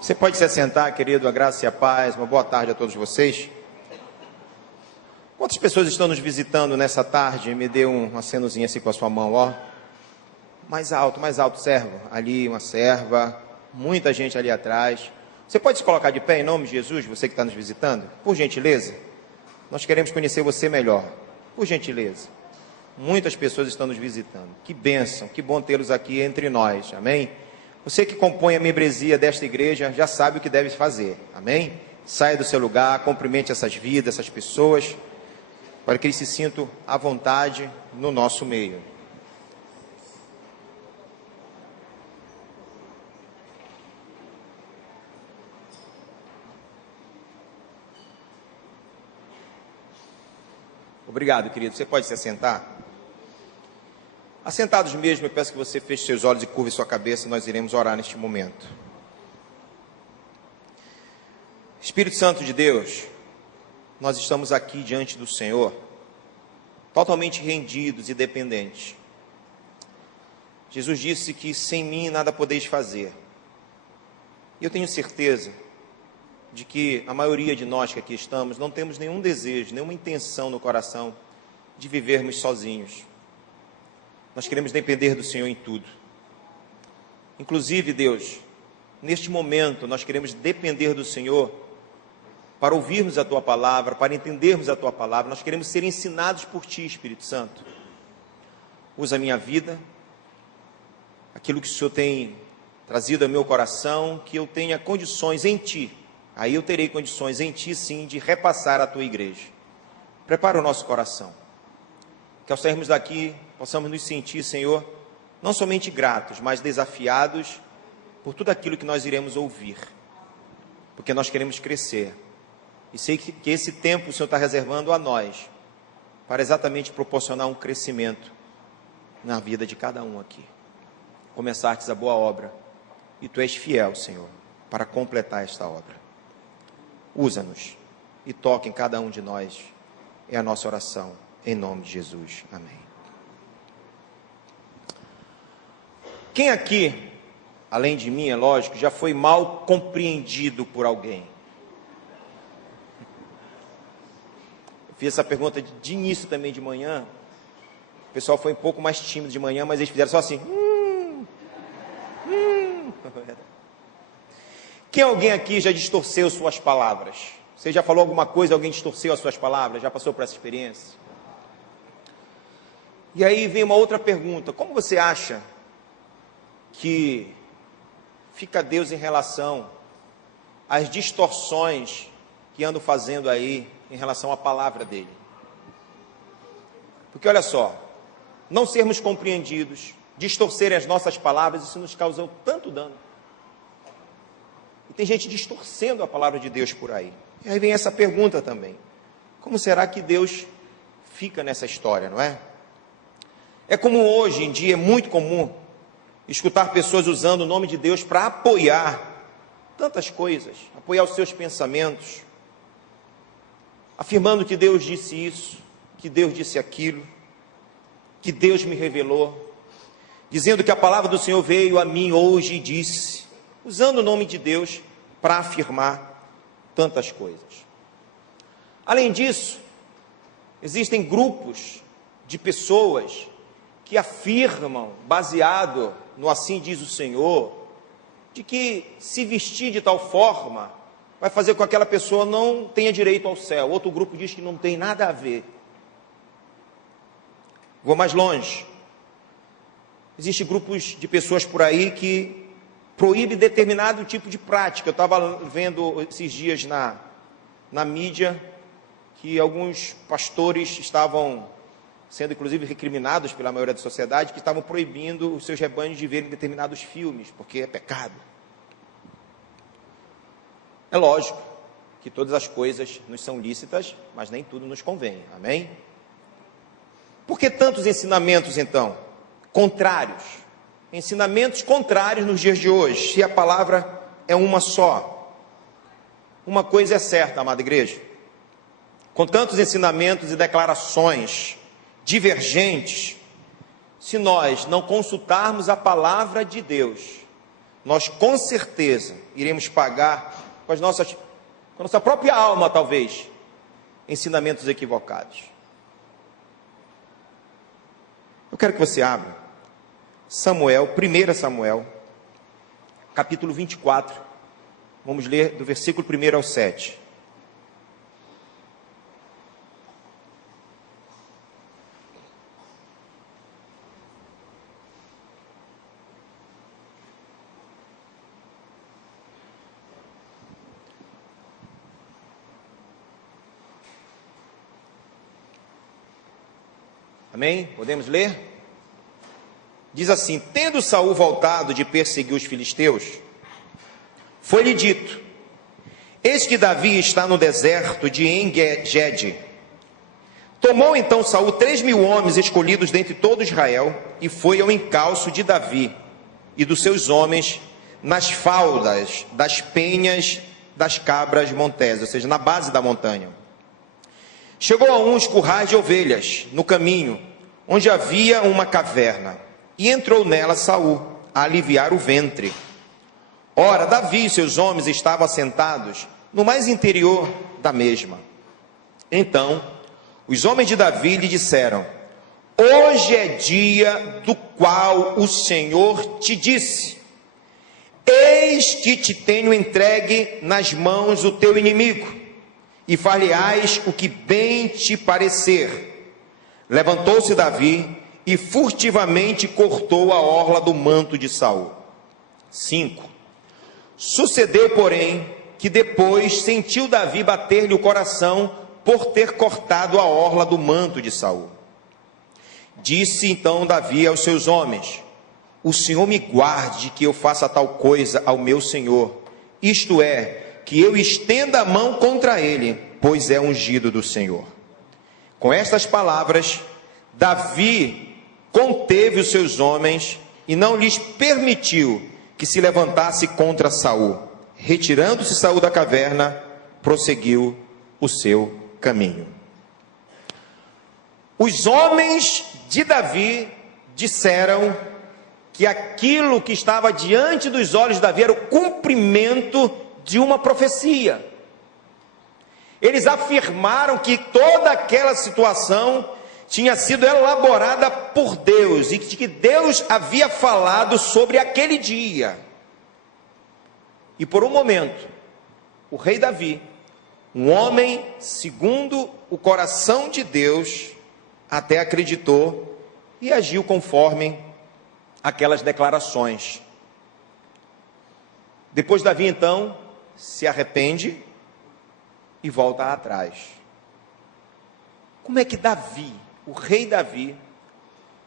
Você pode se assentar, querido, a graça e a paz. Uma boa tarde a todos vocês. Quantas pessoas estão nos visitando nessa tarde? Me dê um acenozinho assim com a sua mão, ó. Mais alto, servo. Ali, uma serva. Muita gente ali atrás. Você pode se colocar de pé em nome de Jesus, você que está nos visitando? Por gentileza. Nós queremos conhecer você melhor. Por gentileza. Muitas pessoas estão nos visitando. Que bênção, que bom tê-los aqui entre nós. Amém? Você que compõe a membresia desta igreja já sabe o que deve fazer, amém? Saia do seu lugar, cumprimente essas vidas, essas pessoas, para que eles se sintam à vontade no nosso meio. Obrigado, querido. Você pode se assentar? Assentados mesmo, eu peço que você feche seus olhos e curve sua cabeça, nós iremos orar neste momento. Espírito Santo de Deus, nós estamos aqui diante do Senhor, totalmente rendidos e dependentes. Jesus disse que sem mim nada podeis fazer. E eu tenho certeza de que a maioria de nós que aqui estamos não temos nenhum desejo, nenhuma intenção no coração de vivermos sozinhos. Nós queremos depender do Senhor em tudo. Inclusive, Deus, neste momento, nós queremos depender do Senhor para ouvirmos a Tua palavra, para entendermos a Tua palavra. Nós queremos ser ensinados por Ti, Espírito Santo. Usa a minha vida, aquilo que o Senhor tem trazido ao meu coração, que eu tenha condições em Ti. Aí eu terei condições em Ti, sim, de repassar a Tua igreja. Prepara o nosso coração. Que ao sairmos daqui, possamos nos sentir, Senhor, não somente gratos, mas desafiados por tudo aquilo que nós iremos ouvir. Porque nós queremos crescer. E sei que esse tempo o Senhor está reservando a nós, para exatamente proporcionar um crescimento na vida de cada um aqui. Começartes a boa obra, e Tu és fiel, Senhor, para completar esta obra. Usa-nos e toque em cada um de nós. É a nossa oração. Em nome de Jesus. Amém. Quem aqui, além de mim, é lógico, já foi mal compreendido por alguém? Eu fiz essa pergunta de início também de manhã. O pessoal foi um pouco mais tímido de manhã, mas eles fizeram só assim. Quem alguém aqui já distorceu suas palavras? Você já falou alguma coisa, alguém distorceu as suas palavras? Já passou por essa experiência? E aí vem uma outra pergunta: como você acha que fica Deus em relação às distorções que andam fazendo aí em relação à palavra dele? Porque olha só, não sermos compreendidos, distorcerem as nossas palavras, isso nos causou tanto dano. E tem gente distorcendo a palavra de Deus por aí. E aí vem essa pergunta também: como será que Deus fica nessa história, não é? É como hoje em dia é muito comum escutar pessoas usando o nome de Deus para apoiar tantas coisas, apoiar os seus pensamentos, afirmando que Deus disse isso, que Deus disse aquilo, que Deus me revelou, dizendo que a palavra do Senhor veio a mim hoje e disse, usando o nome de Deus para afirmar tantas coisas. Além disso, existem grupos de pessoas que afirmam, baseado no assim diz o Senhor, de que se vestir de tal forma vai fazer com que aquela pessoa não tenha direito ao céu. Outro grupo diz que não tem nada a ver. Vou mais longe. Existem grupos de pessoas por aí que proíbem determinado tipo de prática. Eu estava vendo esses dias na mídia que alguns pastores estavam sendo inclusive recriminados pela maioria da sociedade, que estavam proibindo os seus rebanhos de verem determinados filmes, porque é pecado. É lógico que todas as coisas nos são lícitas, mas nem tudo nos convém, amém? Por que tantos ensinamentos, então, contrários? Ensinamentos contrários nos dias de hoje, se a palavra é uma só. Uma coisa é certa, amada igreja, com tantos ensinamentos e declarações divergentes, se nós não consultarmos a palavra de Deus, nós com certeza iremos pagar com a nossa própria alma, talvez, ensinamentos equivocados. Eu quero que você abra Samuel, 1 Samuel, capítulo 24. Vamos ler do versículo 1 ao 7. Amém? Podemos ler? Diz assim: tendo Saul voltado de perseguir os filisteus, foi-lhe dito: eis que Davi está no deserto de En-Gedi. Tomou então Saul 3.000 homens escolhidos dentre todo Israel, e foi ao encalço de Davi e dos seus homens nas faldas das penhas das cabras montesas, ou seja, na base da montanha. Chegou a uns currais de ovelhas no caminho, onde havia uma caverna, e entrou nela Saul a aliviar o ventre. Ora, Davi e seus homens estavam assentados no mais interior da mesma. Então os homens de Davi lhe disseram: hoje é dia do qual o Senhor te disse: eis que te tenho entregue nas mãos o teu inimigo, e far-lhe-ás o que bem te parecer. Levantou-se Davi e furtivamente cortou a orla do manto de Saul. 5. Sucedeu, porém, que depois sentiu Davi bater-lhe o coração por ter cortado a orla do manto de Saul. Disse então Davi aos seus homens: o Senhor me guarde que eu faça tal coisa ao meu senhor, isto é, que eu estenda a mão contra ele, pois é ungido do Senhor. Com estas palavras, Davi conteve os seus homens e não lhes permitiu que se levantasse contra Saul. Retirando-se Saul da caverna, prosseguiu o seu caminho. Os homens de Davi disseram que aquilo que estava diante dos olhos de Davi era o cumprimento de uma profecia. Eles afirmaram que toda aquela situação tinha sido elaborada por Deus e que Deus havia falado sobre aquele dia. E por um momento, o rei Davi, um homem segundo o coração de Deus, até acreditou e agiu conforme aquelas declarações. Depois Davi então se arrepende e volta atrás. Como é que Davi, o rei Davi,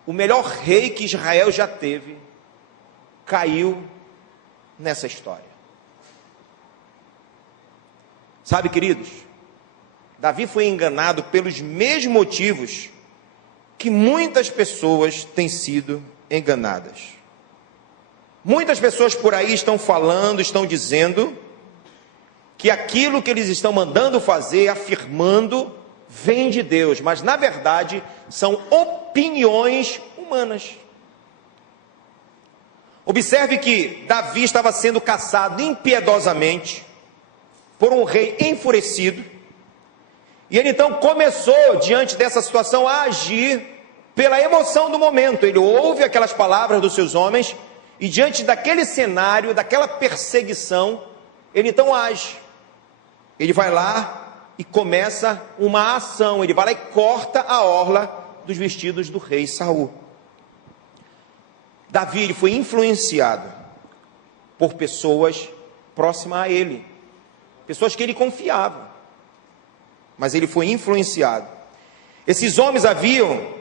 o melhor rei que Israel já teve, caiu nessa história? Sabe, queridos, Davi foi enganado pelos mesmos motivos que muitas pessoas têm sido enganadas. Muitas pessoas por aí estão falando, estão dizendo que aquilo que eles estão mandando fazer, afirmando, vem de Deus, mas na verdade são opiniões humanas. Observe que Davi estava sendo caçado impiedosamente por um rei enfurecido, e ele então começou, diante dessa situação, a agir pela emoção do momento. Ele ouve aquelas palavras dos seus homens, e diante daquele cenário, daquela perseguição, ele então age. Ele vai lá e começa uma ação, ele vai lá e corta a orla dos vestidos do rei Saul. Davi, ele foi influenciado por pessoas próximas a ele, pessoas que ele confiava, mas ele foi influenciado. Esses homens haviam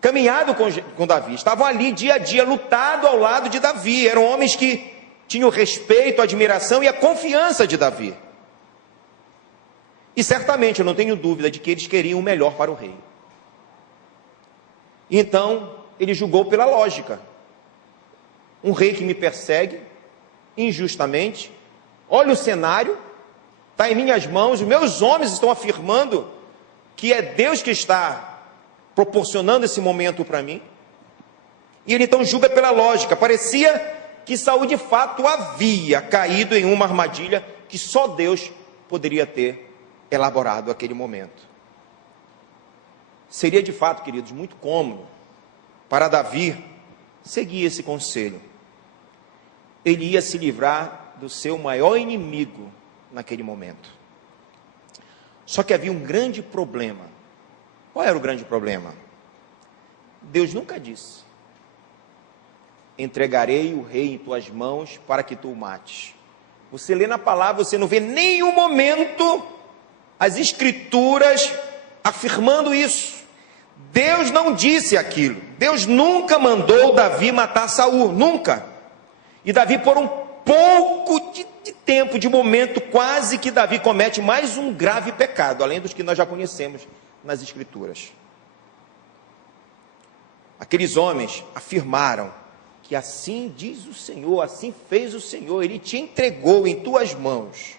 caminhado com Davi, estavam ali dia a dia, lutado ao lado de Davi, eram homens que tinham respeito, admiração e a confiança de Davi. E certamente, eu não tenho dúvida de que eles queriam o melhor para o rei. Então, ele julgou pela lógica. Um rei que me persegue injustamente, olha o cenário, está em minhas mãos, os meus homens estão afirmando que é Deus que está proporcionando esse momento para mim. E ele então julga pela lógica. Parecia que Saul de fato havia caído em uma armadilha que só Deus poderia ter elaborado aquele momento. Seria de fato, queridos, muito cômodo para Davi seguir esse conselho. Ele ia se livrar do seu maior inimigo naquele momento. Só que havia um grande problema. Qual era o grande problema? Deus nunca disse: entregarei o rei em tuas mãos para que tu o mates. Você lê na palavra, você não vê em nenhum momento as escrituras afirmando isso. Deus não disse aquilo. Deus nunca mandou Davi matar Saul, nunca. E Davi, por um pouco de tempo, de momento, quase que Davi comete mais um grave pecado, além dos que nós já conhecemos nas escrituras. Aqueles homens afirmaram que assim diz o Senhor, assim fez o Senhor, Ele te entregou em tuas mãos.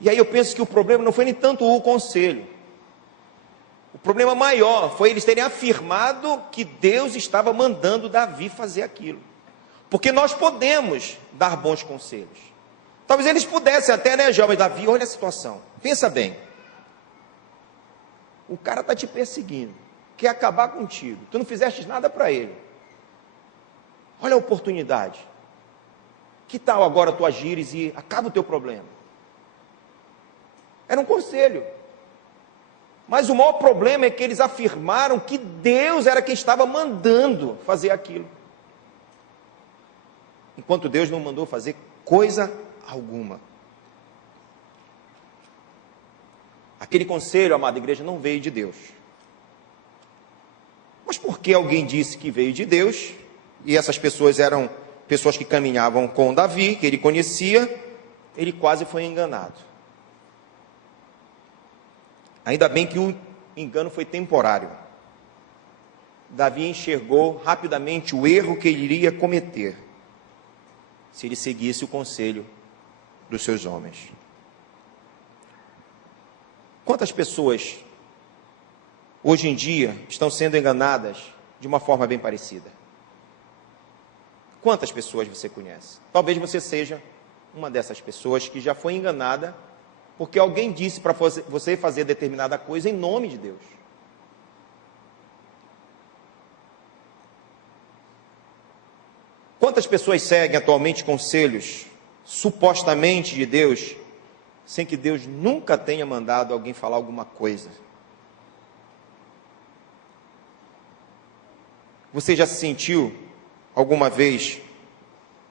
E aí eu penso que o problema não foi nem tanto o conselho. O problema maior foi eles terem afirmado que Deus estava mandando Davi fazer aquilo. Porque nós podemos dar bons conselhos. Talvez eles pudessem até, né, Jó, mas Davi, olha a situação. Pensa bem. O cara está te perseguindo, quer acabar contigo. Tu não fizeste nada para ele. Olha a oportunidade. Que tal agora tu agires e acaba o teu problema? Era um conselho. Mas o maior problema é que eles afirmaram que Deus era quem estava mandando fazer aquilo. Enquanto Deus não mandou fazer coisa alguma. Aquele conselho, amada igreja, não veio de Deus. Mas por que alguém disse que veio de Deus? E essas pessoas eram pessoas que caminhavam com Davi, que ele conhecia, ele quase foi enganado. Ainda bem que o engano foi temporário. Davi enxergou rapidamente o erro que ele iria cometer se ele seguisse o conselho dos seus homens. Quantas pessoas hoje em dia estão sendo enganadas de uma forma bem parecida? Quantas pessoas você conhece? Talvez você seja uma dessas pessoas que já foi enganada porque alguém disse para você fazer determinada coisa em nome de Deus. Quantas pessoas seguem atualmente conselhos supostamente de Deus, sem que Deus nunca tenha mandado alguém falar alguma coisa? Você já se sentiu alguma vez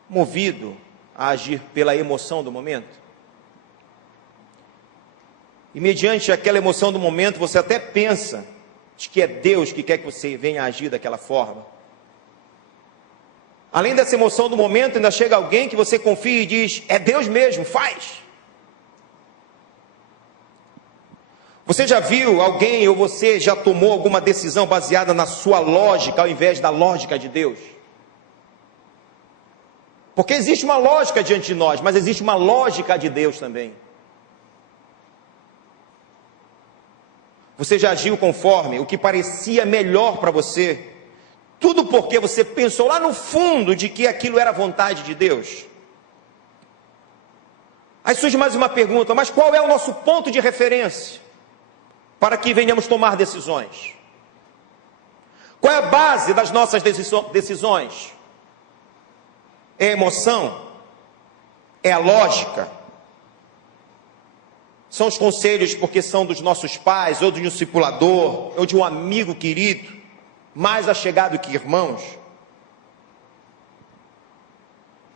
movido a agir pela emoção do momento? E mediante aquela emoção do momento, você até pensa de que é Deus que quer que você venha agir daquela forma. Além dessa emoção do momento, ainda chega alguém que você confia e diz: é Deus mesmo, faz. Você já viu alguém ou você já tomou alguma decisão baseada na sua lógica ao invés da lógica de Deus? Porque existe uma lógica diante de nós, mas existe uma lógica de Deus também. Você já agiu conforme o que parecia melhor para você? Tudo porque você pensou lá no fundo de que aquilo era a vontade de Deus? Aí surge mais uma pergunta: mas qual é o nosso ponto de referência para que venhamos tomar decisões? Qual é a base das nossas decisões? É a emoção? É a lógica? São os conselhos porque são dos nossos pais, ou de um discipulador, ou de um amigo querido, mais achegado que irmãos?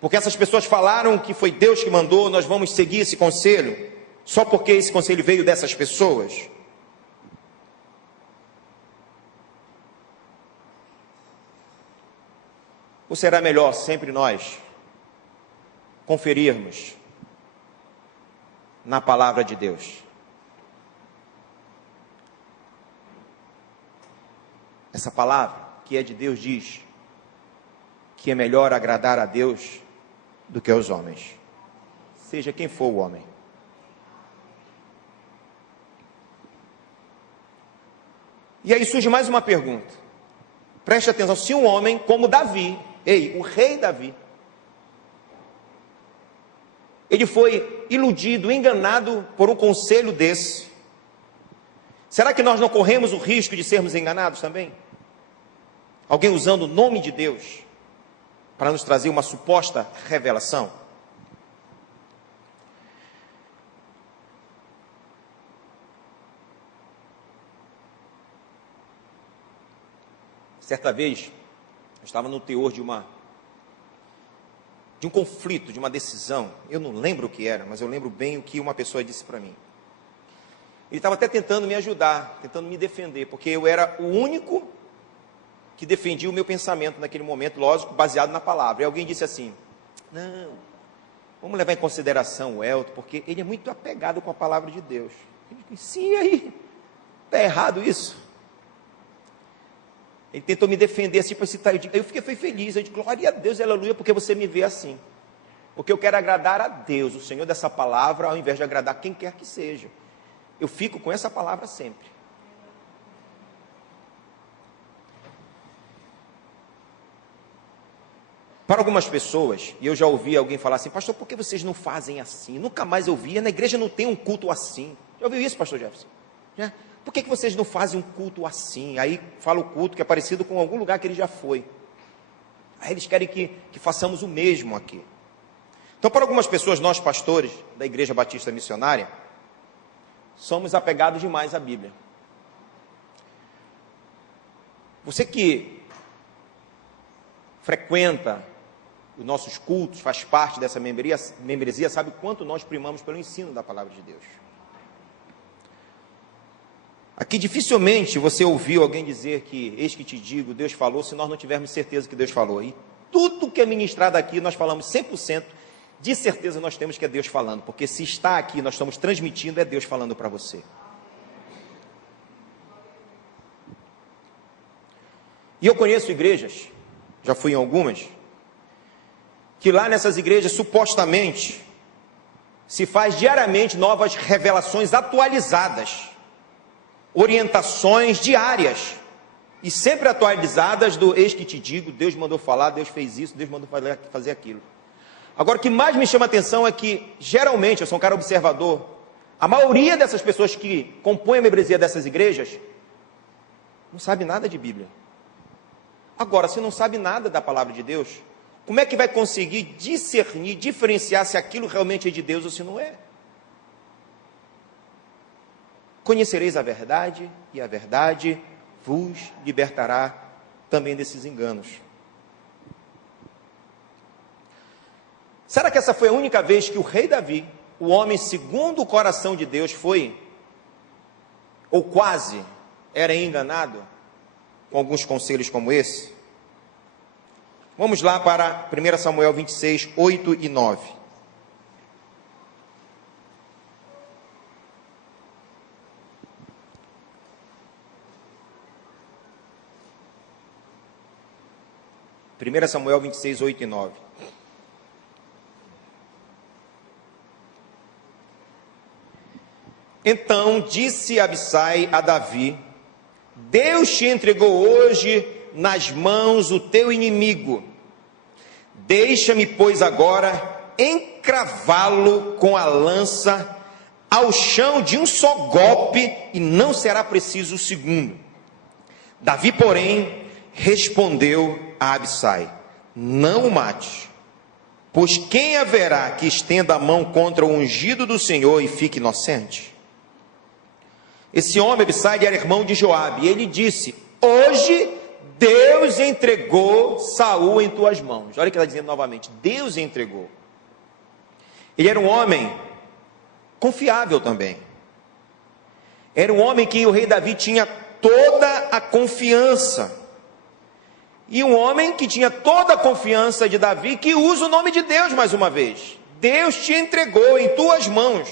Porque essas pessoas falaram que foi Deus que mandou, nós vamos seguir esse conselho, só porque esse conselho veio dessas pessoas? Ou será melhor sempre nós conferirmos na palavra de Deus? Essa palavra que é de Deus diz que é melhor agradar a Deus do que aos homens, seja quem for o homem. E aí surge mais uma pergunta. Preste atenção, se um homem como Davi, o rei Davi, ele foi iludido, enganado por um conselho desse, será que nós não corremos o risco de sermos enganados também? Alguém usando o nome de Deus para nos trazer uma suposta revelação? Certa vez, eu estava no teor de um conflito, de uma decisão. Eu não lembro o que era, mas eu lembro bem o que uma pessoa disse para mim. Ele estava até tentando me ajudar, tentando me defender, porque eu era o único que defendia o meu pensamento naquele momento, lógico, baseado na palavra. E alguém disse assim: não, vamos levar em consideração o Elton, porque ele é muito apegado com a palavra de Deus. Eu disse: sim, aí, está errado isso? Ele tentou me defender assim para citar. Eu fiquei feliz, eu disse: glória a Deus, aleluia, porque você me vê assim. Porque eu quero agradar a Deus, o Senhor dessa palavra, ao invés de agradar quem quer que seja. Eu fico com essa palavra sempre. Para algumas pessoas, e eu já ouvi alguém falar assim: pastor, por que vocês não fazem assim? Nunca mais eu vi, na igreja não tem um culto assim. Já ouviu isso, pastor Jefferson? Por que vocês não fazem um culto assim? Aí fala o culto que é parecido com algum lugar que ele já foi. Aí eles querem que façamos o mesmo aqui. Então, para algumas pessoas, nós pastores da Igreja Batista Missionária, somos apegados demais à Bíblia. Você que frequenta os nossos cultos, faz parte dessa membresia, sabe o quanto nós primamos pelo ensino da palavra de Deus. Aqui dificilmente você ouviu alguém dizer que, eis que te digo, Deus falou, se nós não tivermos certeza que Deus falou. E tudo que é ministrado aqui, nós falamos 100%, de certeza nós temos que é Deus falando, porque se está aqui, nós estamos transmitindo, é Deus falando para você. E eu conheço igrejas, já fui em algumas, que lá nessas igrejas, supostamente, se faz diariamente novas revelações atualizadas, orientações diárias, e sempre atualizadas do eis que te digo, Deus mandou falar, Deus fez isso, Deus mandou fazer aquilo. Agora, o que mais me chama a atenção é que, geralmente, eu sou um cara observador, a maioria dessas pessoas que compõem a membresia dessas igrejas, não sabe nada de Bíblia. Agora, se não sabe nada da palavra de Deus, como é que vai conseguir discernir, diferenciar se aquilo realmente é de Deus ou se não é? Conhecereis a verdade, e a verdade vos libertará também desses enganos. Será que essa foi a única vez que o rei Davi, o homem segundo o coração de Deus, foi, ou quase, era enganado com alguns conselhos como esse? Vamos lá para 1 Samuel 26, 8 e 9. Primeira Samuel 26, 8 e 9. Então disse Abissai a Davi: Deus te entregou hoje nas mãos o teu inimigo. Deixa-me, pois, agora encravá-lo com a lança ao chão de um só golpe, e não será preciso o segundo. Davi, porém, respondeu a Abissai: não o mate, pois quem haverá que estenda a mão contra o ungido do Senhor e fique inocente? Esse homem, Abissai, era irmão de Joabe, e ele disse: hoje Deus entregou Saul em tuas mãos. Olha o que ele está dizendo novamente: Deus entregou. Ele era um homem confiável também. Era um homem que o rei Davi tinha toda a confiança. E um homem que tinha toda a confiança de Davi, que usa o nome de Deus mais uma vez. Deus te entregou em tuas mãos.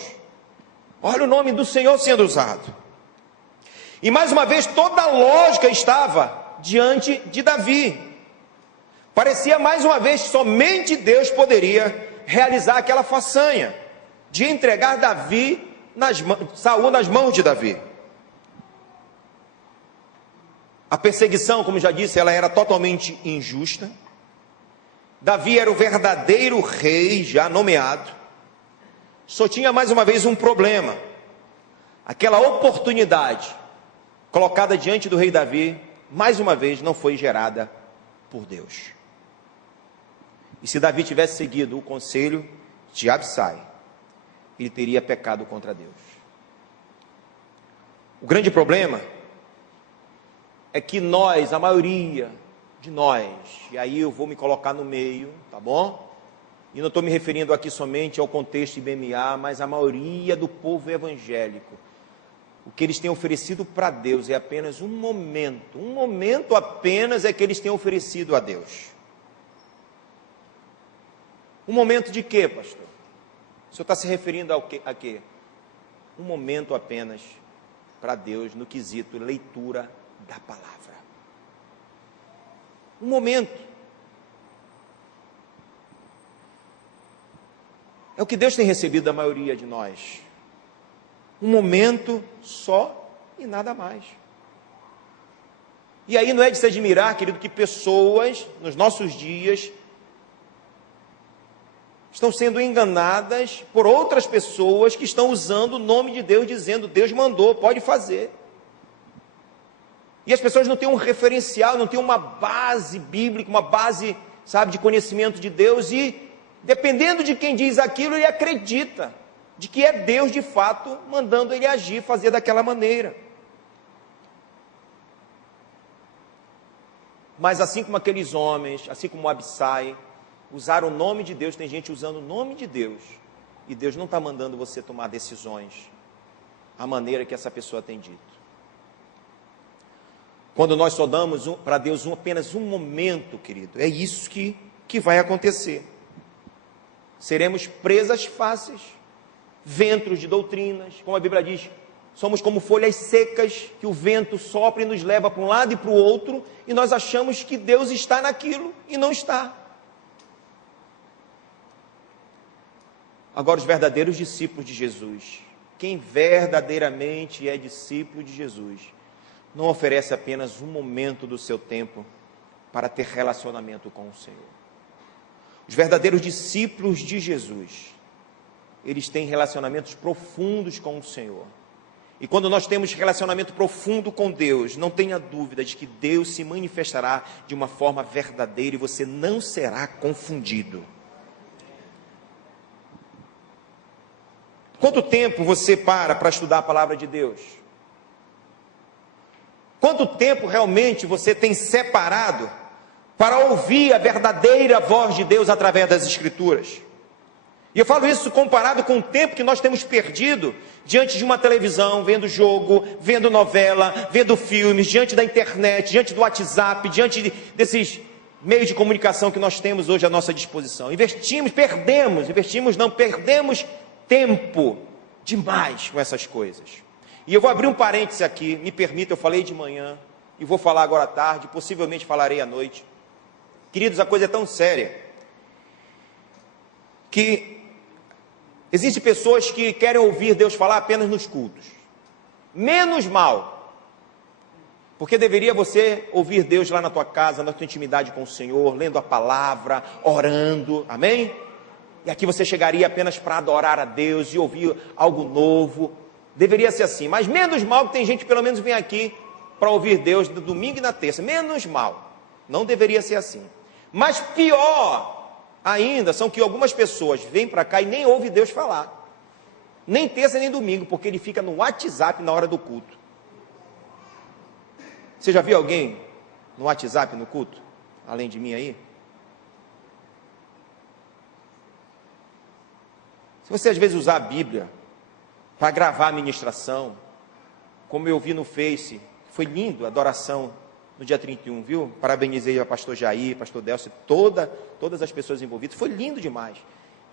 Olha o nome do Senhor sendo usado. E mais uma vez toda a lógica estava diante de Davi. Parecia mais uma vez que somente Deus poderia realizar aquela façanha de entregar Saul nas mãos de Davi. A perseguição, como já disse, ela era totalmente injusta. Davi era o verdadeiro rei já nomeado. Só tinha mais uma vez um problema. Aquela oportunidade colocada diante do rei Davi, mais uma vez, não foi gerada por Deus. E se Davi tivesse seguido o conselho de Absai, ele teria pecado contra Deus. O grande problema é que nós, a maioria de nós, e aí eu vou me colocar no meio, tá bom? E não estou me referindo aqui somente ao contexto IBMA, mas a maioria do povo evangélico. O que eles têm oferecido para Deus é apenas um momento apenas é que eles têm oferecido a Deus. Um momento de quê, pastor? O senhor está se referindo a quê? Um momento apenas para Deus no quesito leitura da palavra. Um momento. É o que Deus tem recebido da maioria de nós. Um momento só e nada mais. E aí não é de se admirar, querido, que pessoas nos nossos dias estão sendo enganadas por outras pessoas que estão usando o nome de Deus, dizendo, Deus mandou, pode fazer. E as pessoas não têm um referencial, não têm uma base bíblica, uma base, sabe, de conhecimento de Deus, e dependendo de quem diz aquilo, ele acredita de que é Deus de fato mandando ele agir, fazer daquela maneira. Mas assim como aqueles homens, assim como Absai, usaram o nome de Deus, tem gente usando o nome de Deus, e Deus não está mandando você tomar decisões a maneira que essa pessoa tem dito. Quando nós só damos para Deus apenas um momento, querido, é isso que vai acontecer. Seremos presas fáceis, ventos de doutrinas, como a Bíblia diz, somos como folhas secas que o vento sopra e nos leva para um lado e para o outro, e nós achamos que Deus está naquilo e não está. Agora, os verdadeiros discípulos de Jesus, quem verdadeiramente é discípulo de Jesus, não oferece apenas um momento do seu tempo para ter relacionamento com o Senhor. Os verdadeiros discípulos de Jesus, eles têm relacionamentos profundos com o Senhor. E quando nós temos relacionamento profundo com Deus, não tenha dúvida de que Deus se manifestará de uma forma verdadeira e você não será confundido. Quanto tempo você para estudar a palavra de Deus? Quanto tempo realmente você tem separado para ouvir a verdadeira voz de Deus através das Escrituras? E eu falo isso comparado com o tempo que nós temos perdido diante de uma televisão, vendo jogo, vendo novela, vendo filmes, diante da internet, diante do WhatsApp, diante desses meios de comunicação que nós temos hoje à nossa disposição. Perdemos tempo demais com essas coisas. E eu vou abrir um parêntese aqui, me permita, eu falei de manhã, e vou falar agora à tarde, possivelmente falarei à noite. Queridos, a coisa é tão séria, que existem pessoas que querem ouvir Deus falar apenas nos cultos. Menos mal, porque deveria você ouvir Deus lá na tua casa, na tua intimidade com o Senhor, lendo a palavra, orando, amém? E aqui você chegaria apenas para adorar a Deus e ouvir algo novo. Deveria ser assim, mas menos mal que tem gente que pelo menos vem aqui para ouvir Deus no domingo e na terça. Menos mal, não deveria ser assim. Mas pior ainda são que algumas pessoas vêm para cá e nem ouvem Deus falar. Nem terça nem domingo, porque ele fica no WhatsApp na hora do culto. Você já viu alguém no WhatsApp no culto? Além de mim aí? Se você às vezes usar a Bíblia para gravar a ministração, como eu vi no Face, foi lindo a adoração no dia 31, viu? Parabenizei a pastor Jair, pastor Delcio, todas as pessoas envolvidas, foi lindo demais.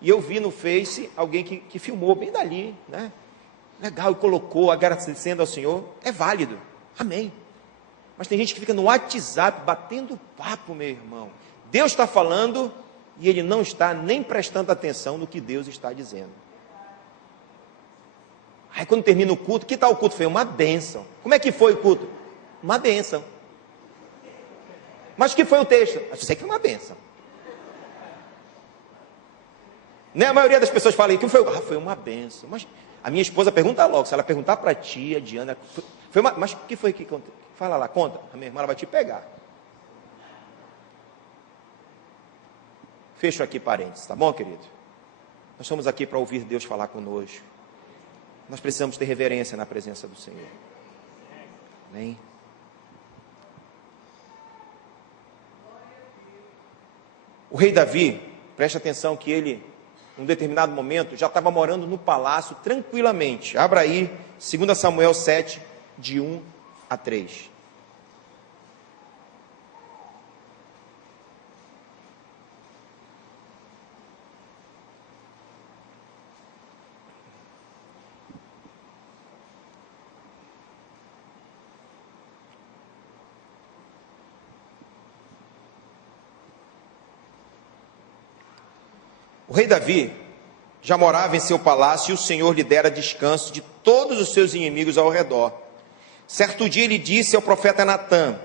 E eu vi no Face alguém que filmou bem dali, né? Legal, e colocou, agradecendo ao Senhor, é válido, amém. Mas tem gente que fica no WhatsApp batendo papo, meu irmão. Deus está falando e ele não está nem prestando atenção no que Deus está dizendo. Aí quando termina o culto, que tal o culto? Foi uma bênção. Como é que foi o culto? Uma bênção. Mas o que foi o texto? Eu sei que foi uma bênção. Né? A maioria das pessoas fala, que foi? Foi uma bênção. Mas a minha esposa pergunta logo, se ela perguntar para a tia, Diana, mas o que foi que conta? Fala lá, conta. A minha irmã ela vai te pegar. Fecho aqui parênteses, tá bom, querido? Nós estamos aqui para ouvir Deus falar conosco. Nós precisamos ter reverência na presença do Senhor. Amém? O rei Davi, preste atenção que ele, num determinado momento, já estava morando no palácio tranquilamente. Abra aí, 2 Samuel 7, de 1 a 3. O rei Davi já morava em seu palácio e o Senhor lhe dera descanso de todos os seus inimigos ao redor. Certo dia ele disse ao profeta Natã: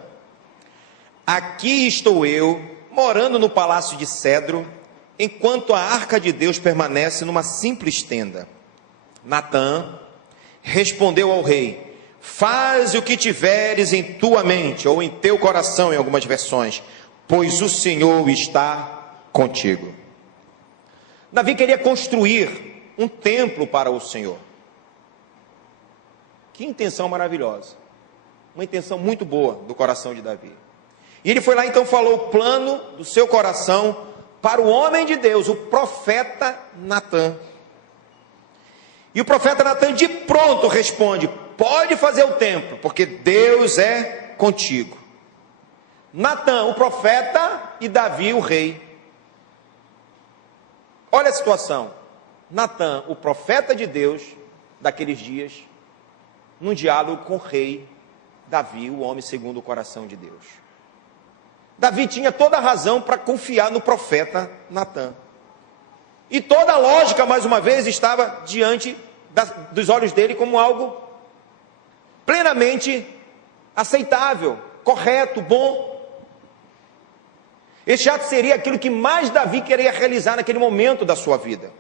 aqui estou eu, morando no palácio de cedro, enquanto a arca de Deus permanece numa simples tenda. Natã respondeu ao rei: faz o que tiveres em tua mente, ou em teu coração, em algumas versões, pois o Senhor está contigo. Davi queria construir um templo para o Senhor. Que intenção maravilhosa. Uma intenção muito boa do coração de Davi. E ele foi lá então, falou o plano do seu coração para o homem de Deus, o profeta Natã. E o profeta Natã de pronto responde: pode fazer o templo, porque Deus é contigo. Natã, o profeta, e Davi, o rei. Olha a situação. Natã, o profeta de Deus daqueles dias, num diálogo com o rei Davi, o homem segundo o coração de Deus. Davi tinha toda a razão para confiar no profeta Natã. E toda a lógica, mais uma vez, estava diante dos olhos dele como algo plenamente aceitável, correto, bom. Este ato seria aquilo que mais Davi queria realizar naquele momento da sua vida.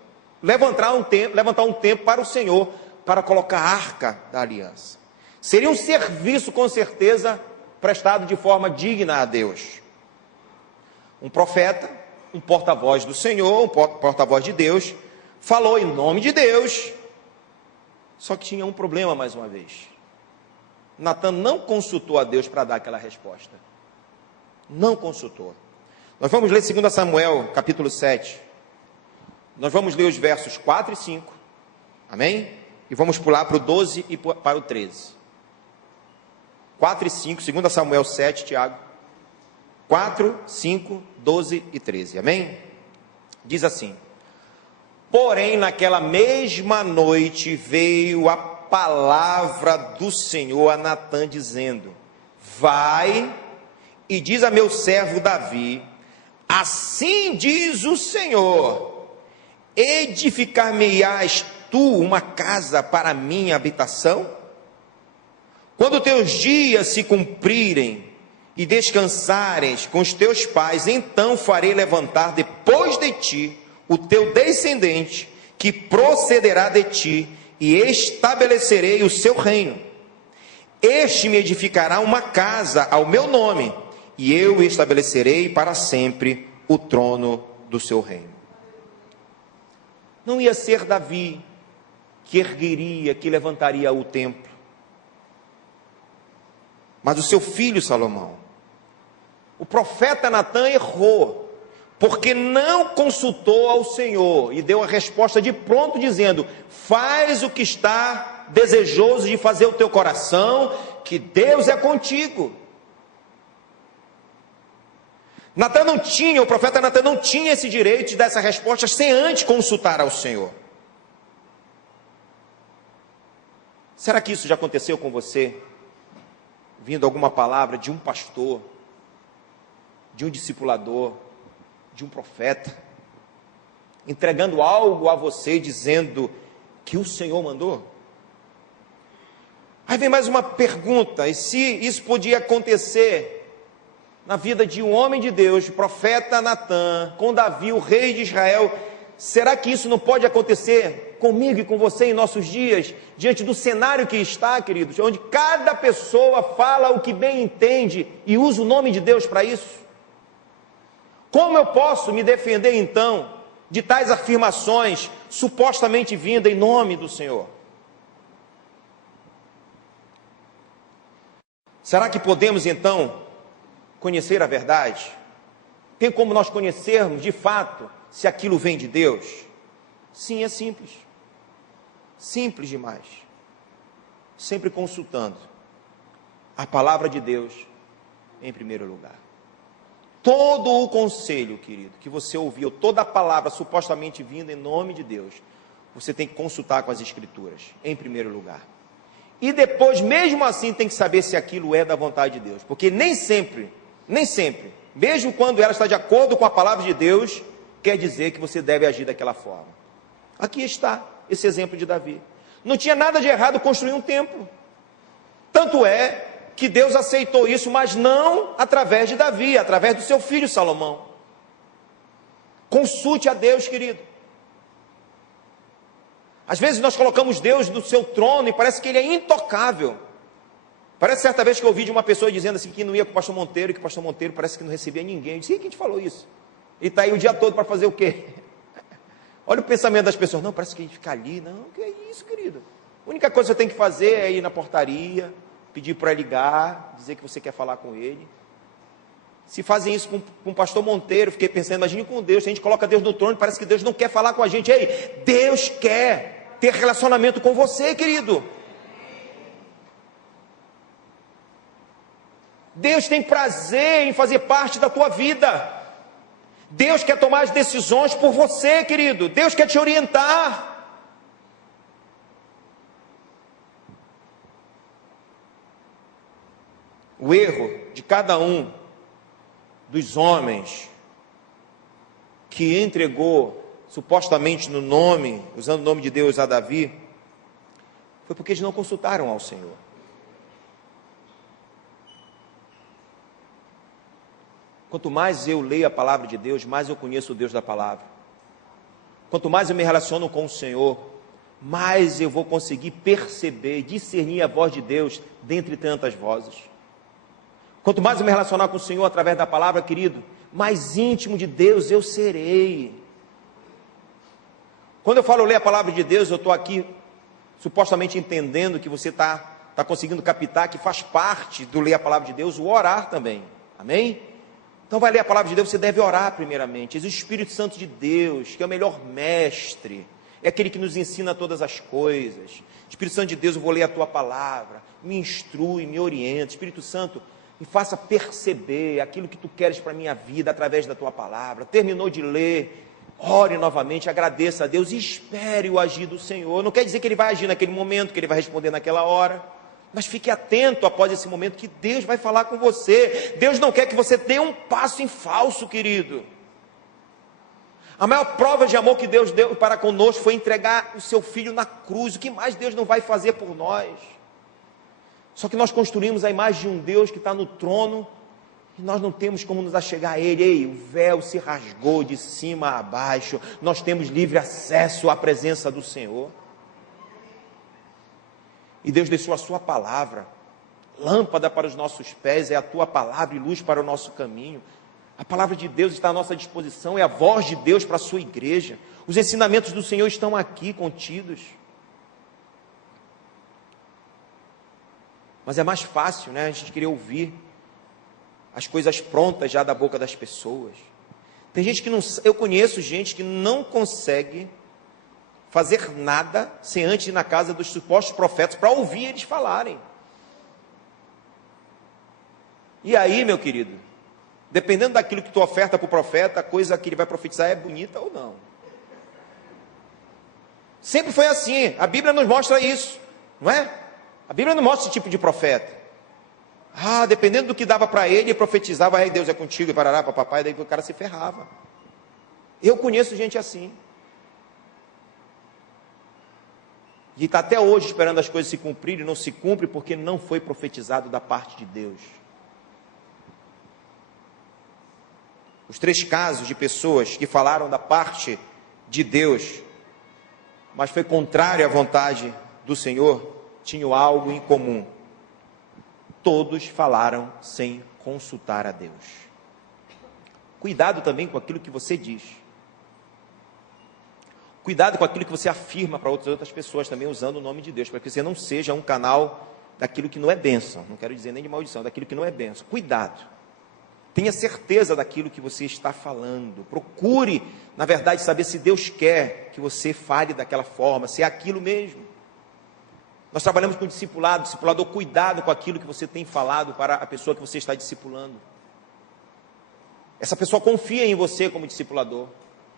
Levantar um tempo para o Senhor, para colocar a arca da aliança. Seria um serviço, com certeza, prestado de forma digna a Deus. Um profeta, um porta-voz do Senhor, um porta-voz de Deus, falou em nome de Deus. Só que tinha um problema mais uma vez. Natã não consultou a Deus para dar aquela resposta. Não consultou. Nós vamos ler 2 Samuel, capítulo 7. Nós vamos ler os versos 4 e 5. Amém? E vamos pular para o 12 e para o 13. 4 e 5, 2 Samuel 7, Tiago. 4, 5, 12 e 13. Amém? Diz assim: porém, naquela mesma noite veio a palavra do Senhor a Natã, dizendo: vai e diz a meu servo Davi, assim diz o Senhor, edificar-me-ás tu uma casa para minha habitação? Quando teus dias se cumprirem e descansares com os teus pais, então farei levantar depois de ti o teu descendente, que procederá de ti, e estabelecerei o seu reino. Este me edificará uma casa ao meu nome, e eu estabelecerei para sempre o trono do seu reino. Não ia ser Davi que ergueria, que levantaria o templo, mas o seu filho Salomão. O profeta Natã errou, porque não consultou ao Senhor e deu a resposta de pronto, dizendo: faz o que está desejoso de fazer o teu coração, que Deus é contigo. O profeta Natã não tinha esse direito de dar essa resposta sem antes consultar ao Senhor. Será que isso já aconteceu com você? Vindo alguma palavra de um pastor, de um discipulador, de um profeta, entregando algo a você, dizendo que o Senhor mandou? Aí vem mais uma pergunta: e se isso podia acontecer na vida de um homem de Deus, o profeta Natã, com Davi, o rei de Israel. Será que isso não pode acontecer comigo e com você em nossos dias, diante do cenário que está, queridos, onde cada pessoa fala o que bem entende e usa o nome de Deus para isso? Como eu posso me defender então de tais afirmações supostamente vindas em nome do Senhor? Será que podemos então conhecer a verdade? Tem como nós conhecermos de fato se aquilo vem de Deus? Sim, é simples. Simples demais. Sempre consultando a palavra de Deus em primeiro lugar. Todo o conselho, querido, que você ouviu, toda a palavra supostamente vinda em nome de Deus, você tem que consultar com as Escrituras, em primeiro lugar. E depois, mesmo assim, tem que saber se aquilo é da vontade de Deus. Porque nem sempre, mesmo quando ela está de acordo com a palavra de Deus, quer dizer que você deve agir daquela forma. Aqui está esse exemplo de Davi. Não tinha nada de errado construir um templo. Tanto é que Deus aceitou isso, mas não através de Davi, através do seu filho Salomão. Consulte a Deus, querido. Às vezes nós colocamos Deus no seu trono e parece que ele é intocável. Parece certa vez que eu ouvi de uma pessoa dizendo assim que não ia com o pastor Monteiro, que o pastor Monteiro parece que não recebia ninguém. Eu disse: quem te falou isso? Ele está aí o dia todo para fazer o quê? Olha o pensamento das pessoas: não, parece que a gente fica ali. Não, que é isso, querido? A única coisa que você tem que fazer é ir na portaria, pedir para ligar, dizer que você quer falar com ele. Se fazem isso com o pastor Monteiro, fiquei pensando, imagine com Deus, se a gente coloca Deus no trono, parece que Deus não quer falar com a gente. Ei, Deus quer ter relacionamento com você, querido. Deus tem prazer em fazer parte da tua vida. Deus quer tomar as decisões por você, querido. Deus quer te orientar. O erro de cada um dos homens que entregou supostamente no nome, usando o nome de Deus a Davi, foi porque eles não consultaram ao Senhor. Quanto mais eu leio a palavra de Deus, mais eu conheço o Deus da palavra. Quanto mais eu me relaciono com o Senhor, mais eu vou conseguir perceber, discernir a voz de Deus dentre tantas vozes. Quanto mais eu me relacionar com o Senhor através da palavra, querido, mais íntimo de Deus eu serei. Quando eu falo ler a palavra de Deus, eu estou aqui supostamente entendendo que você está conseguindo captar que faz parte do ler a palavra de Deus o orar também. Amém? Então vai ler a palavra de Deus, você deve orar primeiramente. Existe o Espírito Santo de Deus, que é o melhor mestre, é aquele que nos ensina todas as coisas. Espírito Santo de Deus, eu vou ler a tua palavra, me instrui, me orienta. Espírito Santo, me faça perceber aquilo que tu queres para a minha vida através da tua palavra. Terminou de ler, ore novamente, agradeça a Deus e espere o agir do Senhor. Não quer dizer que Ele vai agir naquele momento, que Ele vai responder naquela hora, mas fique atento após esse momento que Deus vai falar com você. Deus não quer que você dê um passo em falso, querido. A maior prova de amor que Deus deu para conosco foi entregar o seu Filho na cruz. O que mais Deus não vai fazer por nós? Só que nós construímos a imagem de um Deus que está no trono e nós não temos como nos achegar a Ele. Ei, o véu se rasgou de cima a baixo, nós temos livre acesso à presença do Senhor. E Deus deixou a sua palavra, lâmpada para os nossos pés, é a tua palavra e luz para o nosso caminho. A palavra de Deus está à nossa disposição, é a voz de Deus para a sua igreja. Os ensinamentos do Senhor estão aqui contidos. Mas é mais fácil, né, a gente querer ouvir as coisas prontas já da boca das pessoas. Tem gente que não, eu conheço gente que não consegue fazer nada sem antes ir na casa dos supostos profetas para ouvir eles falarem. E aí, meu querido, dependendo daquilo que tu oferta para o profeta, a coisa que ele vai profetizar é bonita ou não. Sempre foi assim, a Bíblia nos mostra isso, não é? A Bíblia não mostra esse tipo de profeta. Dependendo do que dava para ele, ele profetizava: ai, Deus é contigo, e parará, papapá, e daí o cara se ferrava. Eu conheço gente assim. E está até hoje esperando as coisas se cumprirem, e não se cumpre porque não foi profetizado da parte de Deus. Os 3 casos de pessoas que falaram da parte de Deus, mas foi contrário à vontade do Senhor, tinham algo em comum. Todos falaram sem consultar a Deus. Cuidado também com aquilo que você diz. Cuidado com aquilo que você afirma para outras pessoas também, usando o nome de Deus, para que você não seja um canal daquilo que não é bênção. Não quero dizer nem de maldição, daquilo que não é bênção. Cuidado. Tenha certeza daquilo que você está falando. Procure, na verdade, saber se Deus quer que você fale daquela forma, se é aquilo mesmo. Nós trabalhamos com discipulador, cuidado com aquilo que você tem falado para a pessoa que você está discipulando. Essa pessoa confia em você como discipulador.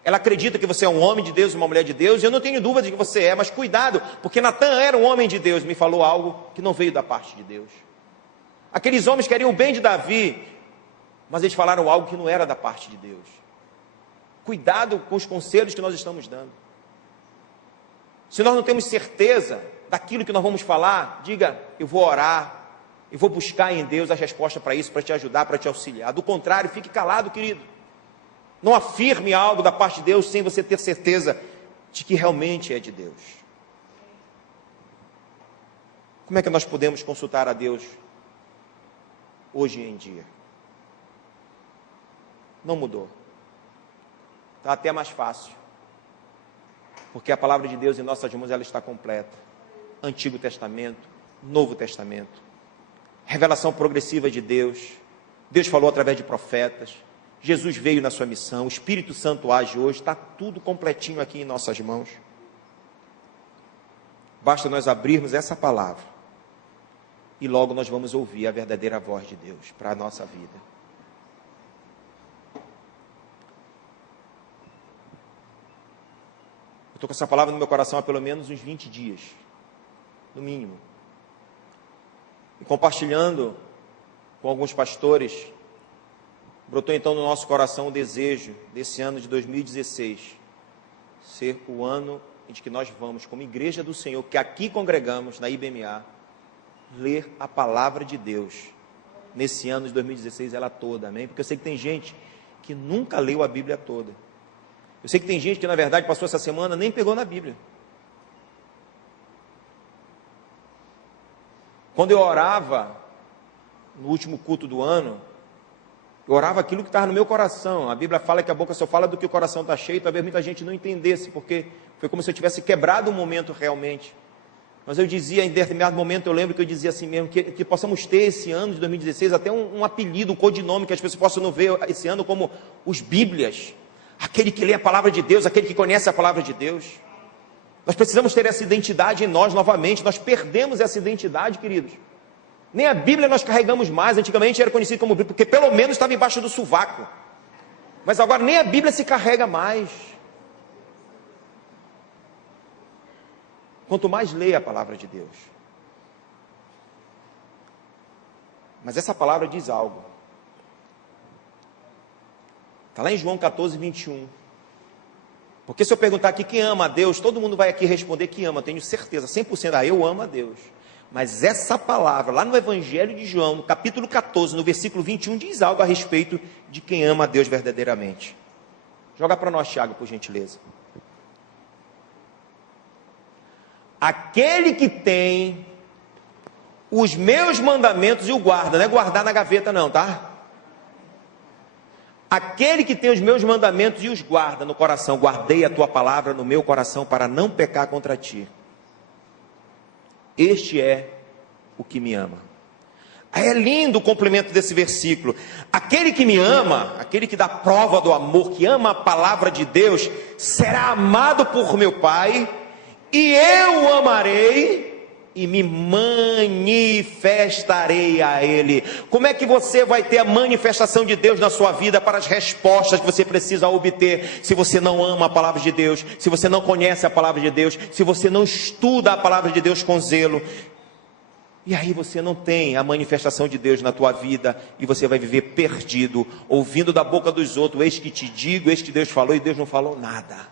Ela acredita que você é um homem de Deus, uma mulher de Deus, e eu não tenho dúvida de que você é, mas cuidado, porque Natan era um homem de Deus, me falou algo que não veio da parte de Deus. Aqueles homens queriam o bem de Davi, mas eles falaram algo que não era da parte de Deus. Cuidado com os conselhos que nós estamos dando. Se nós não temos certeza daquilo que nós vamos falar, diga, eu vou orar, eu vou buscar em Deus a resposta para isso, para te ajudar, para te auxiliar. Do contrário, fique calado, querido. Não afirme algo da parte de Deus sem você ter certeza de que realmente é de Deus. Como é que nós podemos consultar a Deus hoje em dia? Não mudou. Está até mais fácil. Porque a palavra de Deus em nossas mãos, ela está completa. Antigo Testamento, Novo Testamento. Revelação progressiva de Deus. Deus falou através de profetas. Jesus veio na sua missão. O Espírito Santo age hoje. Está tudo completinho aqui em nossas mãos. Basta nós abrirmos essa palavra. E logo nós vamos ouvir a verdadeira voz de Deus para a nossa vida. Eu estou com essa palavra no meu coração há pelo menos uns 20 dias. No mínimo. E compartilhando com alguns pastores, brotou então no nosso coração o desejo desse ano de 2016 ser o ano em que nós vamos, como igreja do Senhor, que aqui congregamos na IBMA, ler a palavra de Deus nesse ano de 2016 ela toda, amém? Porque eu sei que tem gente que nunca leu a Bíblia toda. Eu sei que tem gente que na verdade passou essa semana nem pegou na Bíblia. Quando eu orava no último culto do ano, eu orava aquilo que estava no meu coração. A Bíblia fala que a boca só fala do que o coração está cheio. Talvez muita gente não entendesse, porque foi como se eu tivesse quebrado um momento realmente. Mas eu dizia, em determinado momento, eu lembro que eu dizia assim mesmo, que possamos ter esse ano de 2016 até um apelido, um codinome, que as pessoas possam ver esse ano como os Bíblias. Aquele que lê a palavra de Deus, aquele que conhece a palavra de Deus. Nós precisamos ter essa identidade em nós novamente. Nós perdemos essa identidade, queridos. Nem a Bíblia nós carregamos mais. Antigamente era conhecido como Bíblia, porque pelo menos estava embaixo do sovaco. Mas agora nem a Bíblia se carrega mais. Quanto mais lê a palavra de Deus. Mas essa palavra diz algo. Está lá em João 14, 21. Porque se eu perguntar aqui quem ama a Deus, todo mundo vai aqui responder que ama, tenho certeza, 100%, eu amo a Deus. Mas essa palavra, lá no Evangelho de João, no capítulo 14, no versículo 21, diz algo a respeito de quem ama a Deus verdadeiramente. Joga para nós, Tiago, por gentileza. Aquele que tem os meus mandamentos e o guarda, não é guardar na gaveta não, tá? Aquele que tem os meus mandamentos e os guarda no coração, guardei a tua palavra no meu coração para não pecar contra ti. Este é o que me ama. Aí é lindo o complemento desse versículo. Aquele que me ama, aquele que dá prova do amor, que ama a palavra de Deus, será amado por meu Pai, e eu o amarei e me manifestarei a Ele. Como é que você vai ter a manifestação de Deus na sua vida para as respostas que você precisa obter, se você não ama a palavra de Deus, se você não conhece a palavra de Deus, se você não estuda a palavra de Deus com zelo? E aí você não tem a manifestação de Deus na tua vida, e você vai viver perdido, ouvindo da boca dos outros, eis que te digo, eis que Deus falou, e Deus não falou nada.